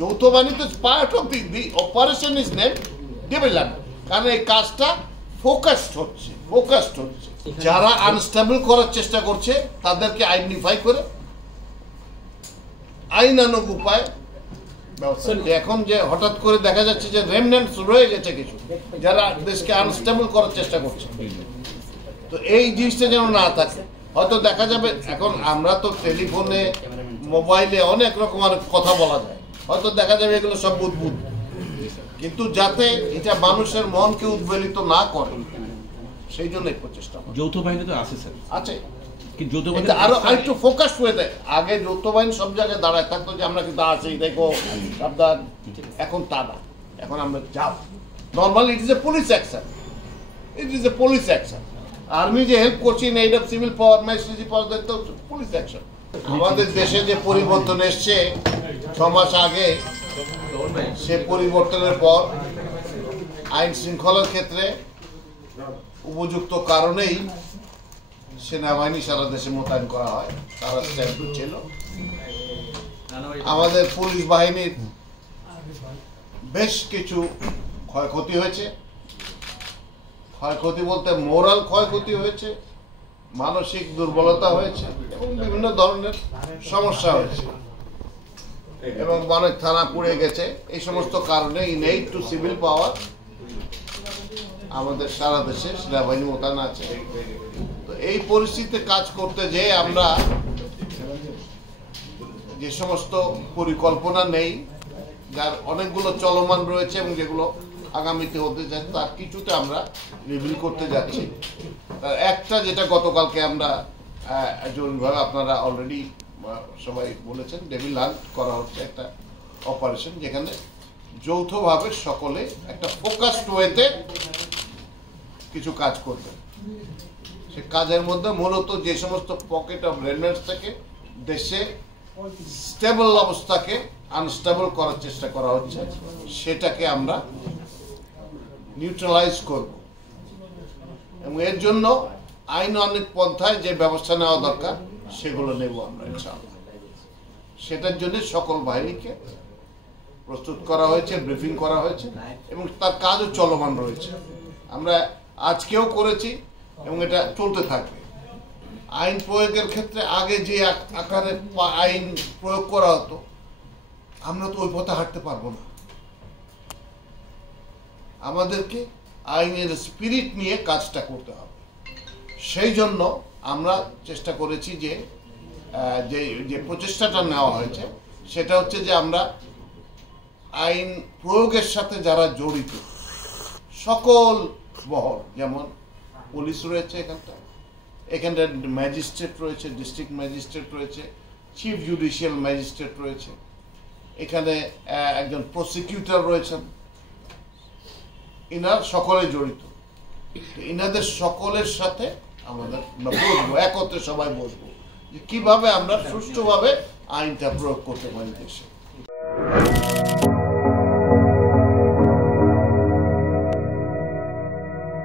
যৌথ বাহিনী তো part of the operation is name devil hunt, কারণ এই কাজটা ফোকাসড হচ্ছে। যারা আনস্টেবল করার চেষ্টা করছে তাদেরকে আইডেন্টিফাই করে আইনানুগ উপায় এখন যে হঠাৎ করে দেখা যাচ্ছে যে রেমনেন্টস রয়ে গেছে কিছু যারা দেশকে আনস্টেবল করার চেষ্টা করছে, তো এই জিনিসটা যেন না থাকে। হয়তো দেখা যাবে এখন আমরা তো টেলিফোনে মোবাইলে অনেক রকমের কথা বলা যায়, হয়তো দেখা যাবে এগুলো সব বুদবুদ, কিন্তু যাতে এটা মানুষের মনকে উদ্বেলিত না করে সেই জন্য এই প্রচেষ্টা। যৌথ বাহিনী তো আছে স্যার, আছে, আরো একটু ফোকাস হয়ে দেয়। আগে যৌথ বাহিনী সব জায়গায় দাঁড়ায় থাকতো যে আমরা কিন্তু আছি দেখো সাবধান, এখন তা না, এখন আমরা যাব। Normally it is a police action, army যে হেল্প করছি না, এইটা সিভিল পাওয়ার ম্যাজিস্ট্রেসি পাওয়ার দায়িত্ব পুলিশ অ্যাকশন। আমাদের দেশে যে পরিবর্তন এসছে 6 মাস আগে, সে পরিবর্তনের পর আইন শৃঙ্খলার ক্ষেত্রে উপযুক্ত কারণেই সেনাবাহিনী সারা দেশে মোতায়েন করা হয়, তারা স্ট্যান্ড ছিল। আমাদের পুলিশ বাহিনীর বেশ কিছু ক্ষয়ক্ষতি হয়েছে, ক্ষয়ক্ষতি বলতে মোরাল ক্ষয়ক্ষতি হয়েছে, মানসিক দুর্বলতা হয়েছে এবং বিভিন্ন ধরনের সমস্যা হয়েছে এবং অনেক থানা পুড়ে গেছে। এই সমস্ত কারণে ইনহেইট টু সিভিল পাওয়ার আমাদের সারা দেশে সেনাবাহিনী মোতায়েন আছে। তো এই পরিস্থিতিতে কাজ করতে যে আমরা যে সমস্ত পরিকল্পনা নেই, যার অনেকগুলো চলমান রয়েছে এবং যেগুলো আগামীতে হতে যাচ্ছে, তার কিছুতে আমরা রিভিল করতে যাচ্ছি। তার একটা যেটা গতকালকে আমরা জরুরিভাবে আপনারা অলরেডি সবাই বলেছেন, ডেভিল হান্ট করা হচ্ছে একটা অপারেশন, যেখানে যৌথভাবে সকলে একটা ফোকাসড ওয়েতে কিছু কাজ করবে। সে কাজের মধ্যে মূলত যে সমস্ত পকেট অফ রেমিনেন্টস থেকে দেশে স্টেবল অবস্থাকে আনস্টেবল করার চেষ্টা করা হচ্ছে, সেটাকে আমরা নিউট্রালাইজ করব এবং এর জন্য আইন অনেক পন্থায় যে ব্যবস্থা নেওয়া দরকার সেগুলো নেব আমরা ইনশাআল্লাহ। সেটার জন্য সকল বাহিনীকে প্রস্তুত করা হয়েছে, ব্রিফিং করা হয়েছে এবং তার কাজও চলমান রয়েছে। আমরা আজকেও করেছি এবং এটা চলতে থাকবে। আইন প্রয়োগের ক্ষেত্রে আগে যে আকারে আইন প্রয়োগ করা হতো, আমরা তো ওই পথে হাঁটতে পারবো না। আমাদেরকে আইনের স্পিরিট নিয়ে কাজটা করতে হবে। সেই জন্য আমরা চেষ্টা করেছি যে যে প্রচেষ্টাটা নেওয়া হয়েছে সেটা হচ্ছে যে আমরা আইন প্রয়োগের সাথে যারা জড়িত সকল বহর, যেমন পুলিশ রয়েছে, এখানটা ম্যাজিস্ট্রেট রয়েছে, ডিস্ট্রিক্ট ম্যাজিস্ট্রেট রয়েছে, চিফ জুডিশিয়াল ম্যাজিস্ট্রেট রয়েছে, এখানে একজন প্রসিকিউটর রয়েছেন, ইনার সকলে জড়িত। ইনাদের সকলের সাথে আমাদের বসবো, একত্রে সবাই বসবো যে কিভাবে আমরা সুষ্ঠুভাবে আইনটা প্রয়োগ করতে পারি দেশে।